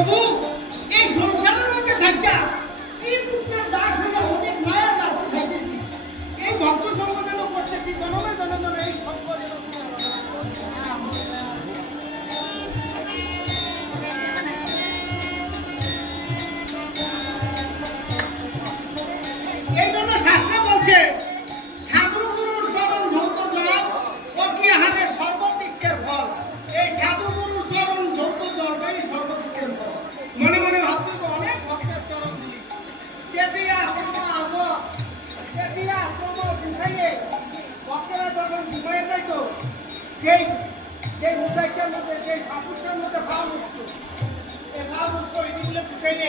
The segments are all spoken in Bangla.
প্রভু এই সংসারের মধ্যে থাকা এই পুত্রের দাস হইয়া অনেক মায়ার লাভন খাইতেছি, এই ভক্ত সম্বোধন করতেছি, জনমে জনগণ এই সম্বোধন এই জন্য শাস্ত্রে বলছে সাধু গুরুর চরণ ধৌত জল ও কি আহারের সর্বদিকের ফল। এই সাধু গুরুর চরণ ধৌত জল এই সর্বদিকের ফল। মনে মনে ভাবতে অনেক ভক্তের চরণ ধুলি তেজিয়া আশ্রম আব তেজিয়া আশ্রম গুছাইয়ে ভক্তেরা যখন ঘুমাইয়ে যাইতো, যেই যেই মুদাইটার মধ্যে যেই ফাপুসটার মধ্যে ভাব উঠত, এই ভাব উঠত এগুলো গুছাইলে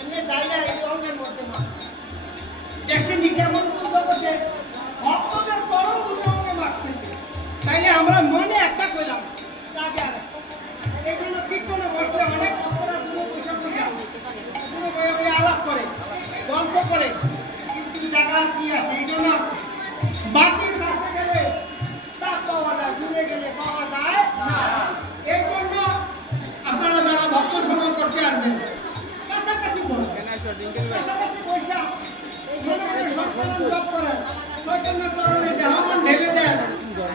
এমনি দায়রা এই অঙ্গের মধ্যে মা দেখছেন কেমন জগতে ভক্তদের চরণ দুটো অঙ্গে মারতেছে। তাইলে আমরা মনে একটা কইলাম কাজে আর এই জন্য কীর্তনে বসলে অনেক ভক্তরা দুটো পয়সা পয়সা দুটো বয়ে বয়ে আলাপ করে গল্প করে, কিন্তু জায়গা কি আছে এই জন্য বাকির কাছে গেলে তা পাওয়া যায়, দূরে গেলে পাওয়া যায় না। এই জন্য আপনারা যারা ভক্ত সঙ্গ করতে আসবেন কাছাকাছি করবেন, কাছাকাছি পয়সা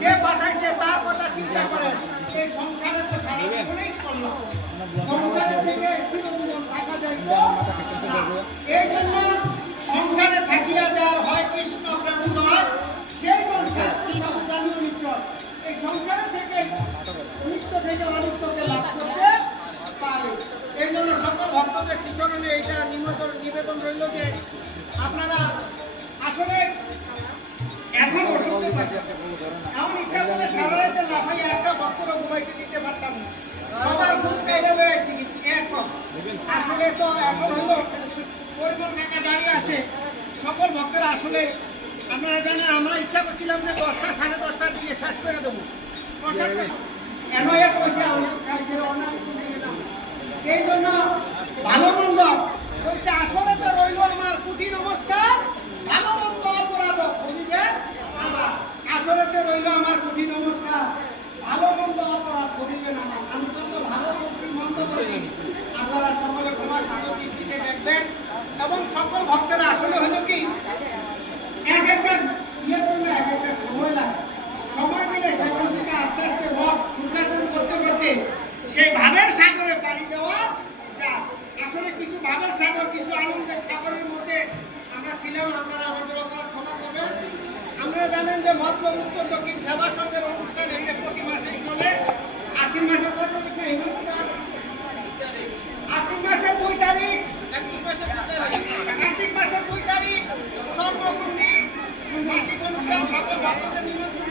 যে পাঠাইছে তার কথা চিন্তা করেন। এই সংসারে তো সারাক্ষণই করলো, সংসারে থেকে থাকা যায়। এই জন্য সংসারে থাকিয়া যার হয় কৃষ্ণ প্রেমোদয়, সেই জাতীয় নিত্য এই সংসারে থেকে নিত্য থেকে অনিত্যকে লাভ করতে পারে। এই জন্য সকল ভক্তদের শ্রীচরণে এইটা নিবেদন রইল যে আপনারা আসলে এখন অসুবিধা পাচ্ছেন, এমন ইচ্ছা করলে সারা রাতে লাফাইয়া একটা ভক্তরা ঘুমাইতে দিতে পারতাম না, সবার ঘুম কেটে রয়েছে। এখন আসলে তো এখন হইল পরিমল কাকা দাঁড়িয়ে আছে, সকল ভক্তরা আসলে আপনারা জানেন আমরা ইচ্ছা করছিলাম যে 10টা 10:30টার দিকে শেষ করে দেবো। এই জন্য ভালো মন্দ বলছে আসলে তো রইল আমার কুটি নমস্কার, ভালো মন্দ অপরাধ করিবেন আমার। আসলে তো রইল আমার কুটি নমস্কার, ভালো মন্দ অপরাধ করিবেন আমার। আমি তো ভালো বলছি মন্দ বলছি, আপনারা সকলে ক্ষমা সাগতি দিকে দেখবেন। এবং সকল ভক্তেরা আসলে হইল কি এক একটা ইয়ের জন্য এক একটা সময় লাগে, সময় মিলে সেখান থেকে আস্তে আস্তে রস উদ্ঘাটন করতে করতে সেই ভাবের সাগরে পাড়ি দেওয়া যায়। আসলে কিছু ভাবের সাগর, কিছু আনন্দের সাগরের মধ্যে আমরা ছিলাম, আপনারা আমাদের অপরাধ ক্ষমা করবেন। আপনারা জানেন যে মধ্য উত্তর দক্ষিণ সেবা সংঘের অনুষ্ঠান এখানে প্রতি মাসেই চলে। আশ্বিন মাসের কত তারিখ? আশ্বিন মাসের 2 তারিখ, কার্তিক মাসের 2 তারিখ সর্বমন্দির মাসিক অনুষ্ঠান সকল ভক্তদের নিমন্ত্রণ।